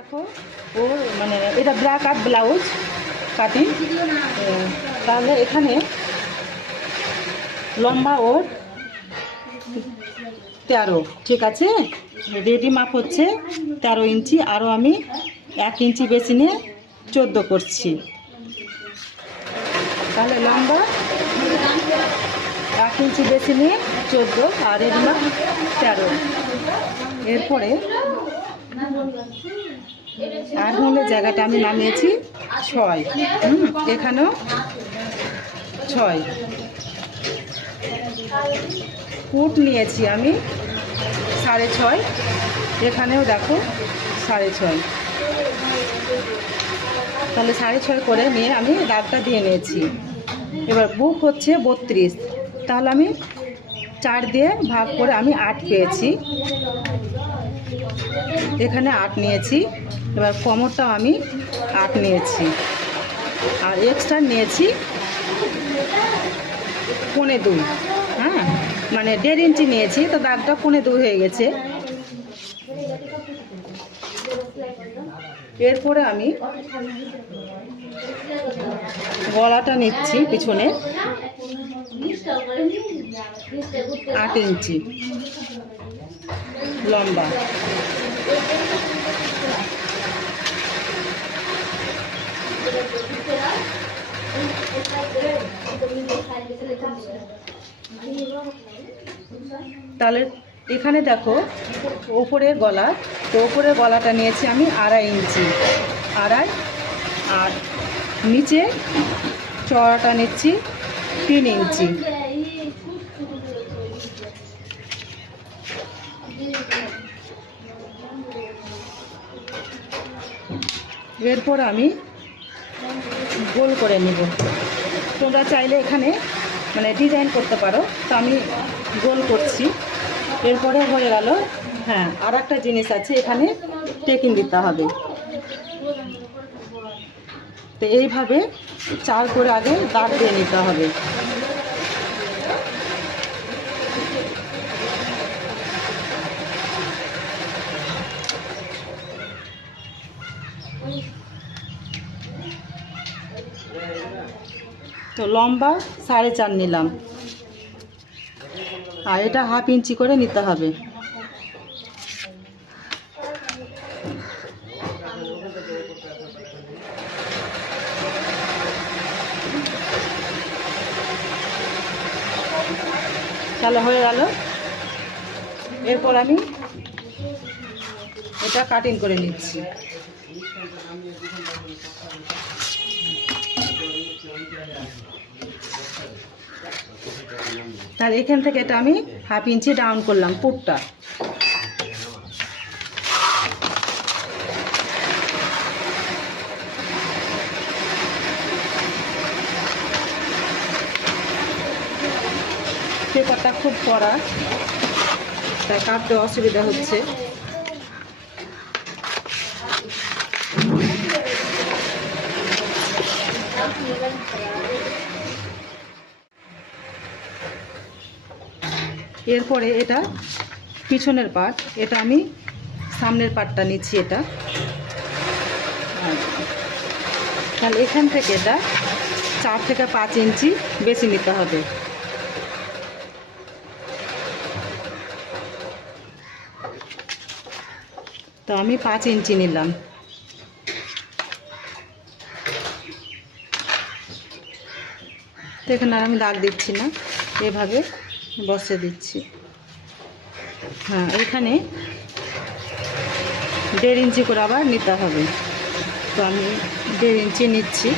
দেখো ও মানে এটা ব্ল্যাক আর ব্লাউজ কাটিং। তাহলে এখানে লম্বা ওর 13, ঠিক আছে। রেডি মাপ হচ্ছে 13 ইঞ্চি, আরও আমি 1 ইঞ্চি বেশি নিয়ে 14 করছি। তাহলে লম্বা 1 ইঞ্চি বেশি নিয়ে 14 আর রেডি মাপ 13। এরপরে আর হলে জায়গাটা আমি নামিয়েছি 6, এখানেও 6 ফুট নিয়েছি আমি 6.5, এখানেও দেখো 6.5। তাহলে 6.5 করে নিয়ে আমি দাগটা দিয়ে নিয়েছি। এবার বুক হচ্ছে 32, তাহলে আমি 4 দিয়ে ভাগ করে আমি 8 পেয়েছি। এখানে 8 নিয়েছি। এবার কোমরটাও আমি 8 নিয়েছি, আর এক্সট্রা নিয়েছি 1.25, হ্যাঁ, মানে 1.5 ইঞ্চি নিয়েছি, তো দাগটা 1.25 হয়ে গেছে। এরপরে আমি গলাটা নিচ্ছি পিছনে 8 ইঞ্চি লম্বা। তাহলে এখানে দেখো ওপরের গলা, তো ওপরের গলাটা নিয়েছি আমি 2.5 ইঞ্চি, 2.5, আর নিচে চড়াটা নিচ্ছি 3 ইঞ্চি। এরপর আমি গোল করে নিব। তোমরা চাইলে এখানে মানে ডিজাইন করতে পারো, তো আমি গোল করছি। এরপরে হয়ে গেল। হ্যাঁ, আর একটা জিনিস আছে, এখানে টেকিং দিতে হবে। তো এইভাবে 4 করে আগে দাগ দিয়ে নিতে হবে। তো লম্বা 4.5 নিলাম, আর এটা 1/2 ইঞ্চি করে নিতে হবে। তাহলে হয়ে গেল। এরপর আমি এটা কাটিং করে নিচ্ছি। তাহলে এখান থেকে এটা আমি 1/2 ইঞ্চি ডাউন করলাম পুটটা। পেপারটা খুব কড়া, তাই কাটতে অসুবিধা হচ্ছে। এরপরে এটা পিছনের পার্ট, এটা আমি সামনের পার্টটা নিচ্ছি এটা। তাহলে এখান থেকে এটা 4 থেকে 5 ইঞ্চি বেশি নিতে হবে। তো আমি 5 ইঞ্চি নিলাম। তো এখানে আর আমি দাগ দিচ্ছি না, এভাবে বসে দিচ্ছি। হ্যাঁ, এখানে 1.5 ইঞ্চি করে আবার নিতে হবে। তো আমি 1.5 ইঞ্চি নিচ্ছি।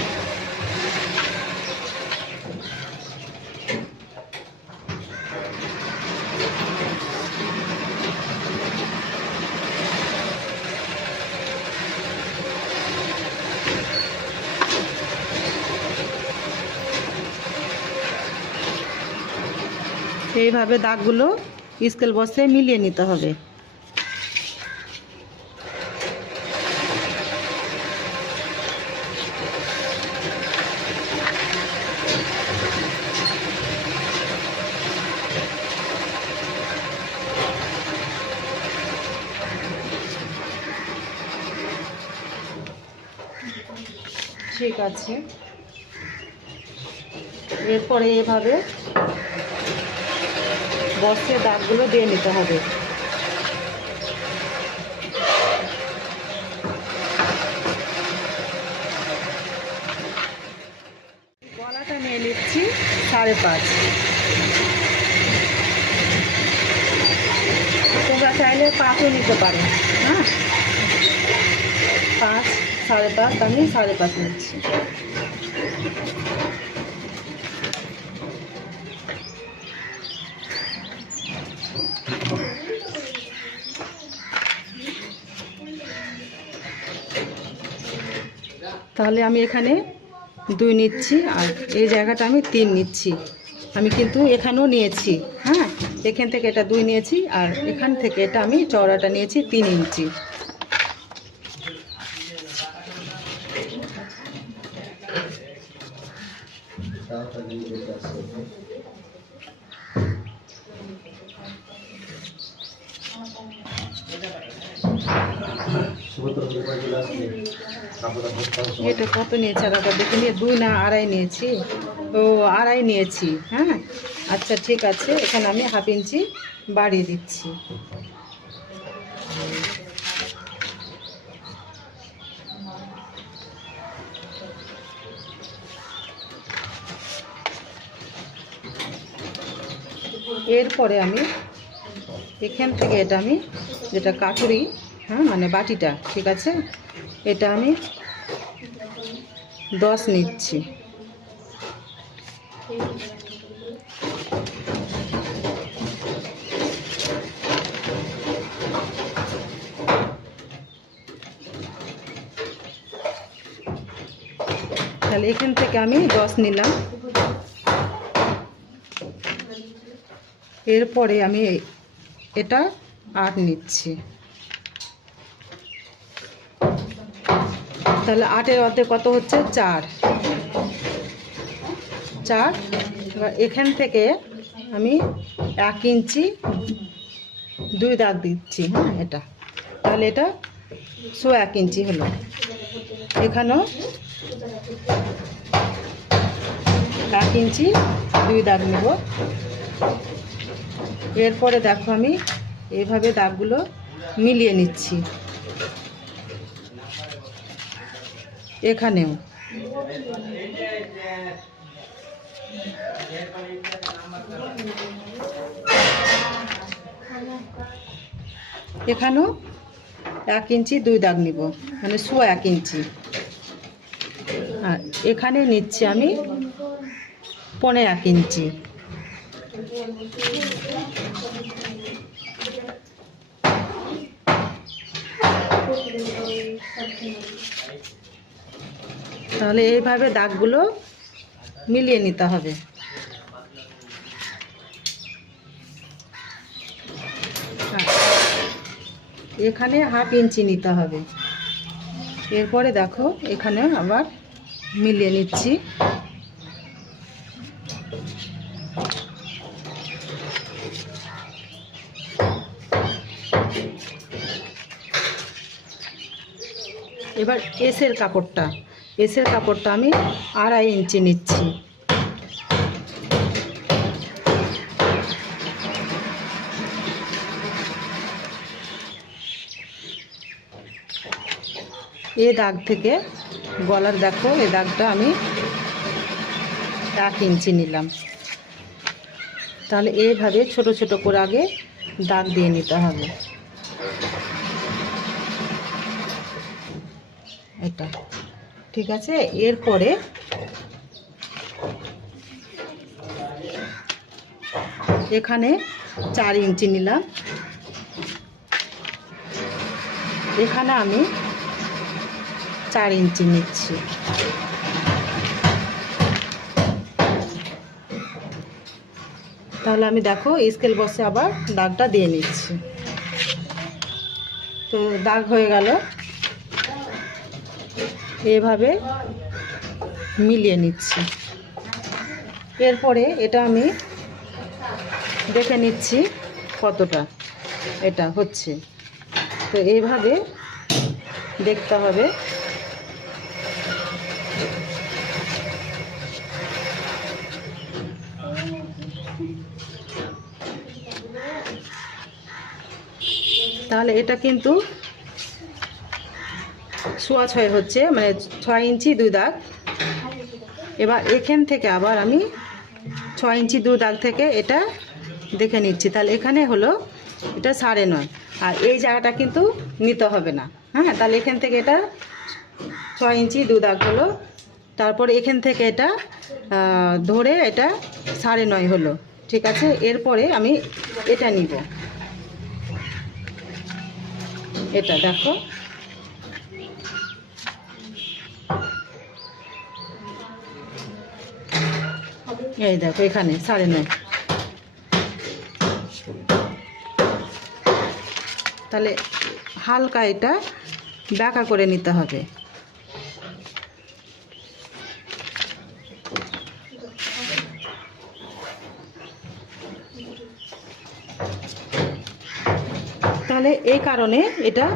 এইভাবে দাগগুলো স্কেল বক্সে মিলিয়ে নিতে হবে। ঠিক আছে। এরপরে এভাবে বক্সের দাগগুলো দিয়ে নিতে হবে। গলাটা নিয়ে নিচ্ছি 5.5। তোমরা চাইলে 5ও নিতে পারো। হ্যাঁ, 5, 5.5, আমি 5.5 নিচ্ছি। তাহলে আমি এখানে 2 নিচ্ছি, আর এই জায়গাটা আমি 3 নিচ্ছি। আমি কিন্তু এখানেও নিয়েছি, হ্যাঁ, এখান থেকে এটা 2 নিয়েছি, আর এখান থেকে এটা আমি চওড়াটা নিয়েছি 3 ইঞ্চি। এটা কত নিয়েছে আর দেখে নিয়ে 2 না 2.5 নিয়েছি। ও 2.5 নিয়েছি। হ্যাঁ, আচ্ছা ঠিক আছে, এখানে আমি 1/2 ইঞ্চি বাড়িয়ে দিচ্ছি। এরপরে আমি এখান থেকে এটা আমি যেটা কাটুরি, হ্যাঁ, মানে বাটিটা, ঠিক আছে, এটা আমি 10 নিচ্ছি। তাহলে এখান থেকে আমি 10 নিলাম। এরপরে আমি এটা 8 নিচ্ছি। তাহলে 8-এর অর্ধেক কত হচ্ছে? 4। এবার এখান থেকে আমি 1 ইঞ্চি 2 দাগ দিচ্ছি। হ্যাঁ, এটা তাহলে এটা 1 ইঞ্চি হলো। এখানেও 1 ইঞ্চি 2 দাগ নেব। এরপরে দেখো আমি এইভাবে দাগগুলো মিলিয়ে নিচ্ছি। এখানেও এখানেও 1 ইঞ্চি 2 দাগ নিব, মানে 1 ইঞ্চি। আর এখানে নিচ্ছি আমি 1.5 ইঞ্চি। তাহলে এইভাবে দাগগুলো মিলিয়ে নিতে হবে। এখানে 1/2 ইঞ্চি নিতে হবে। এরপরে দেখো এখানে আবার মিলিয়ে নিচ্ছি। এবার এসের কাপড়টা আমি 2.5 ইঞ্চি নিচ্ছি। এই দাগ থেকে গলার দেখো, এই দাগটা আমি 1 ইঞ্চি নিলাম। তাহলে এইভাবে ছোট ছোট করে আগে দাগ দিয়ে নিতে হবে। এটা ঠিক আছে। এরপরে এখানে 4 ইঞ্চি নিলাম। এখানে আমি 4 ইঞ্চি নিচ্ছি। তাহলে আমি দেখো স্কেল বক্সে আবার দাগটা দিয়ে নিচ্ছি। তো দাগ হয়ে গেল। এভাবে মিলিয়ে নিচ্ছি। এরপরে এটা আমি দেখে নিচ্ছি কতটা এটা হচ্ছে। তো এইভাবে দেখতে হবে। তাহলে এটা কিন্তু 6.5 হচ্ছে, মানে 6 ইঞ্চি 2 দাগ। এবার এখান থেকে আবার আমি 6 ইঞ্চি 2 দাগ থেকে এটা দেখে নিচ্ছি। তাহলে এখানে হলো এটা 9.5, আর এই জায়গাটা কিন্তু নিতে হবে না। হ্যাঁ, তাহলে এখান থেকে এটা 6 ইঞ্চি 2 দাগ হলো। তারপর এখান থেকে এটা ধরে এটা 9.5 হলো। ঠিক আছে, এরপরে আমি এটা নিব। এটা দেখো, এই দেখো এখানে 9.5। তাহলে হালকা এটা বাঁকা করে নিতে হবে। তাহলে এই কারণে এটা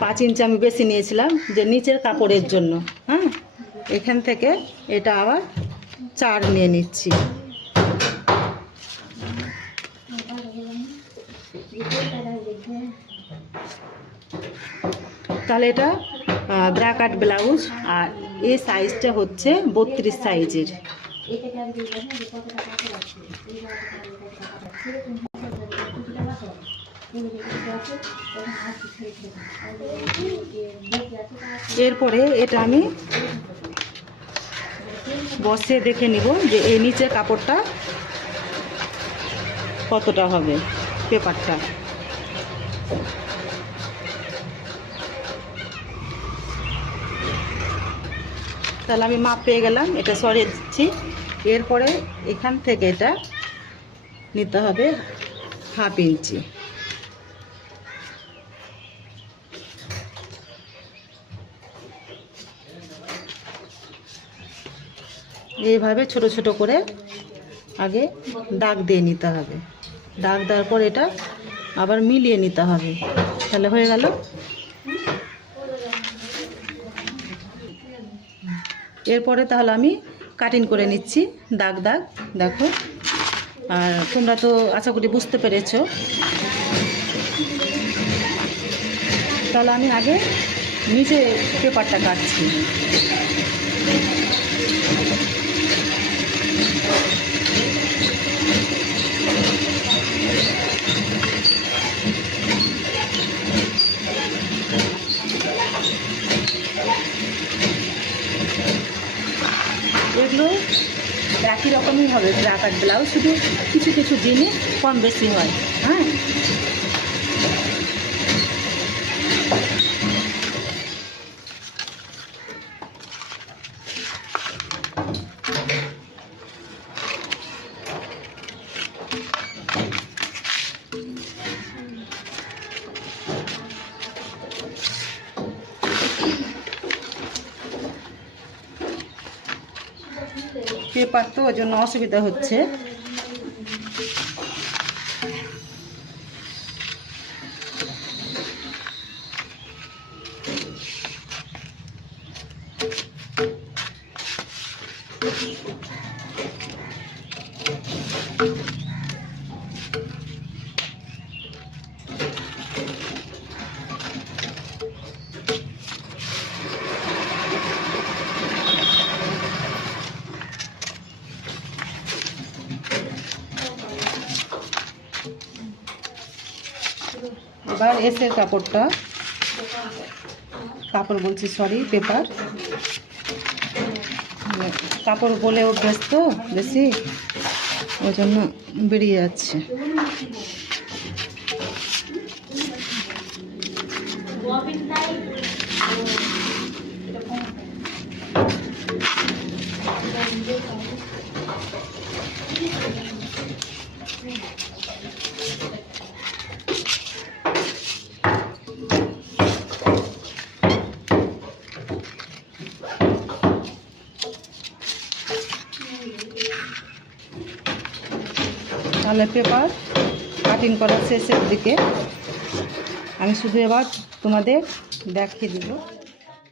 5 ইঞ্চি আমি বেশি নিয়েছিলাম, যে নিচের কাপড়ের জন্য। হ্যাঁ, এখান থেকে এটা আবার 4 নিয়ে নিচ্ছি। তাহলে এটা ব্র্যাকেট ব্লাউজ, আর এই সাইজটা হচ্ছে 32 সাইজের। এরপরে এটা আমি বসে দেখে নিব যে এই নিচের কাপড়টা কতটা হবে, পেপারটা। তাহলে আমি মাপ পেয়ে গেলাম, এটা সরিয়ে দিচ্ছি। এরপরে এখান থেকে এটা নিতে হবে 1/2 ইঞ্চি। এইভাবে ছোট ছোট করে আগে দাগ দিয়ে নিতে হবে। দাগ দেওয়ার পর এটা আবার মিলিয়ে নিতে হবে। তাহলে হয়ে গেল। এরপরে তাহলে আমি কাটিং করে নিচ্ছি দাগ দাগ, দেখো। আর তোমরা তো আশা করি বুঝতে পেরেছো। তাহলে আমি আগে নিচে পেপারটা কাটছি। এগুলো একই রকমই হবে ব্র্যাকেট ব্লাউজ, শুধু কিছু কিছু জিনিস কম বেশি হয়। হ্যাঁ, পেপার তো ওই জন্য অসুবিধা হচ্ছে। এবার এসের কাপড়টা, কাপড় বলছি সরি, পেপার। কাপড় বলে অভ্যাস তো বেশি, ওই জন্য বেরিয়ে যাচ্ছে। তাহলে পেপার কাটিং করার শেষের দিকে আমি শুধু এবার তোমাদের দেখিয়ে দিব।